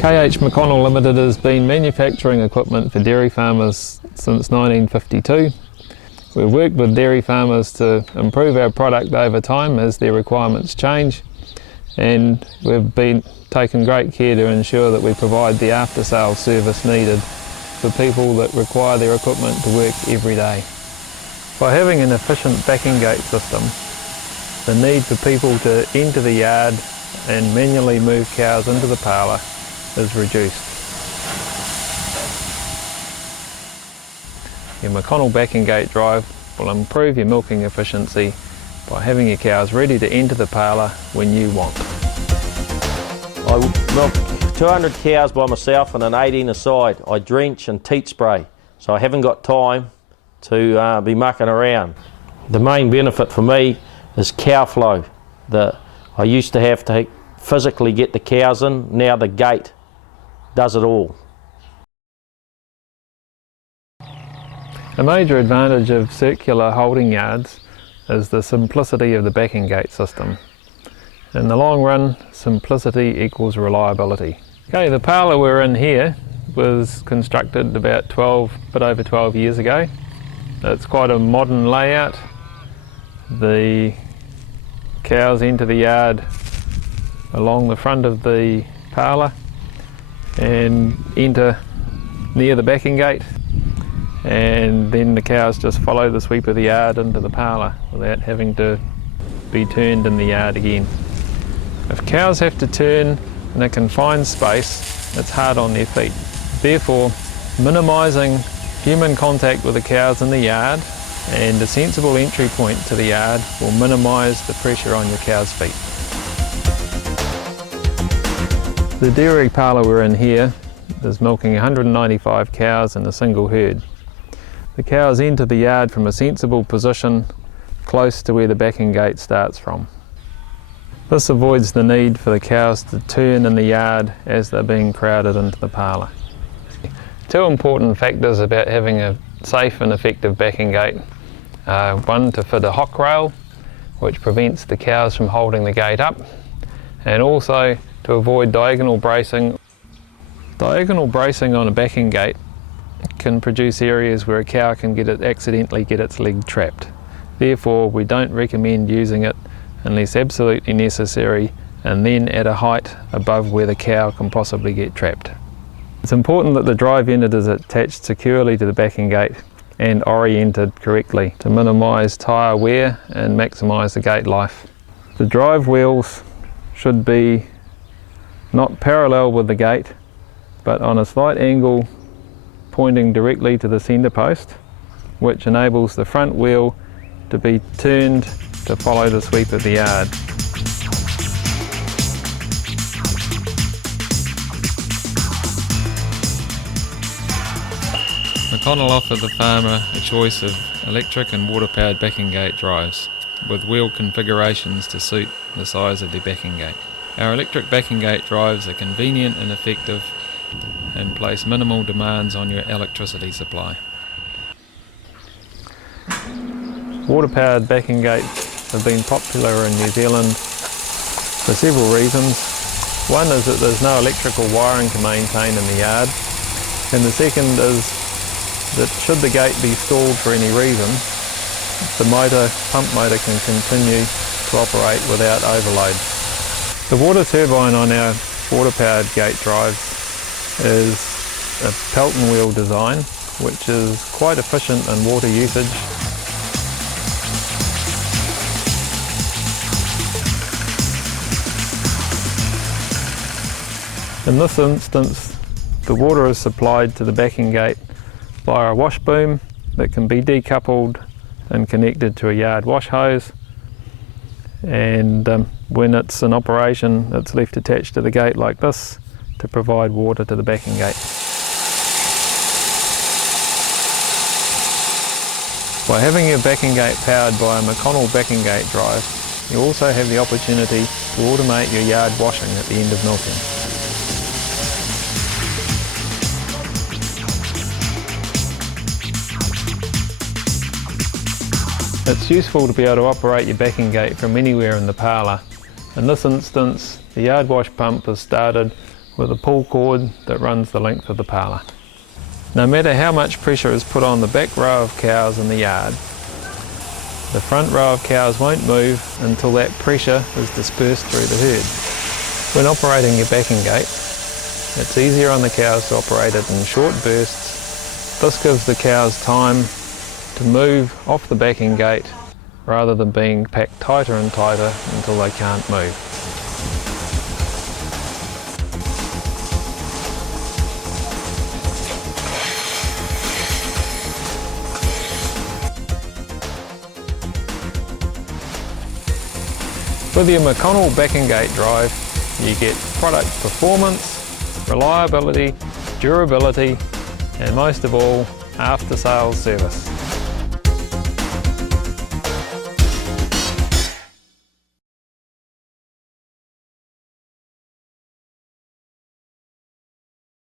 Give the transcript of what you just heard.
KH McConnell Limited has been manufacturing equipment for dairy farmers since 1952. We've worked with dairy farmers to improve our product over time as their requirements change, and we've been taking great care to ensure that we provide the after-sales service needed for people that require their equipment to work every day. By having an efficient backing gate system, the need for people to enter the yard and manually move cows into the parlour is reduced. Your McConnel Backing Gate Drive will improve your milking efficiency by having your cows ready to enter the parlour when you want. I milk 200 cows by myself and an 18 aside. I drench and teat spray, so I haven't got time to be mucking around. The main benefit for me is cow flow. I used to have to physically get the cows in, now the gate does it all. A major advantage of circular holding yards is the simplicity of the backing gate system. In the long run, simplicity equals reliability. Okay, the parlour we're in here was constructed about a bit over 12 years ago. It's quite a modern layout. The cows enter the yard along the front of the parlour and enter near the backing gate, and then the cows just follow the sweep of the yard into the parlour without having to be turned in the yard again. If cows have to turn in a confined space, it's hard on their feet. Therefore, minimising human contact with the cows in the yard and a sensible entry point to the yard will minimise the pressure on your cow's feet. The dairy parlour we're in here is milking 195 cows in a single herd. The cows enter the yard from a sensible position close to where the backing gate starts from. This avoids the need for the cows to turn in the yard as they're being crowded into the parlour. Two important factors about having a safe and effective backing gate. One, to fit a hock rail, which prevents the cows from holding the gate up, and also to avoid diagonal bracing. Diagonal bracing on a backing gate can produce areas where a cow can accidentally get its leg trapped. Therefore, we don't recommend using it unless absolutely necessary, and then at a height above where the cow can possibly get trapped. It's important that the drive unit is attached securely to the backing gate and oriented correctly to minimise tyre wear and maximise the gate life. The drive wheels should be not parallel with the gate, but on a slight angle pointing directly to the centre post, which enables the front wheel to be turned to follow the sweep of the yard. McConnell offered the farmer a choice of electric and water-powered backing gate drives, with wheel configurations to suit the size of their backing gate. Our electric backing gate drives are convenient and effective and place minimal demands on your electricity supply. Water-powered backing gates have been popular in New Zealand for several reasons. One is that there's no electrical wiring to maintain in the yard, and the second is that should the gate be stalled for any reason, the pump motor can continue to operate without overload. The water turbine on our water-powered gate drives is a Pelton wheel design, which is quite efficient in water usage. In this instance, the water is supplied to the backing gate via a wash boom that can be decoupled and connected to a yard wash hose, and when it's in operation it's left attached to the gate like this to provide water to the backing gate. By having your backing gate powered by a McConnell Backing Gate Drive, you also have the opportunity to automate your yard washing at the end of milking. It's useful to be able to operate your backing gate from anywhere in the parlour. In this instance, the yard wash pump is started with a pull cord that runs the length of the parlour. No matter how much pressure is put on the back row of cows in the yard, the front row of cows won't move until that pressure is dispersed through the herd. When operating your backing gate, it's easier on the cows to operate it in short bursts. This gives the cows time to move off the backing gate rather than being packed tighter and tighter until they can't move. With your McConnel Backing Gate Drive, you get product performance, reliability, durability, and most of all, after-sales service.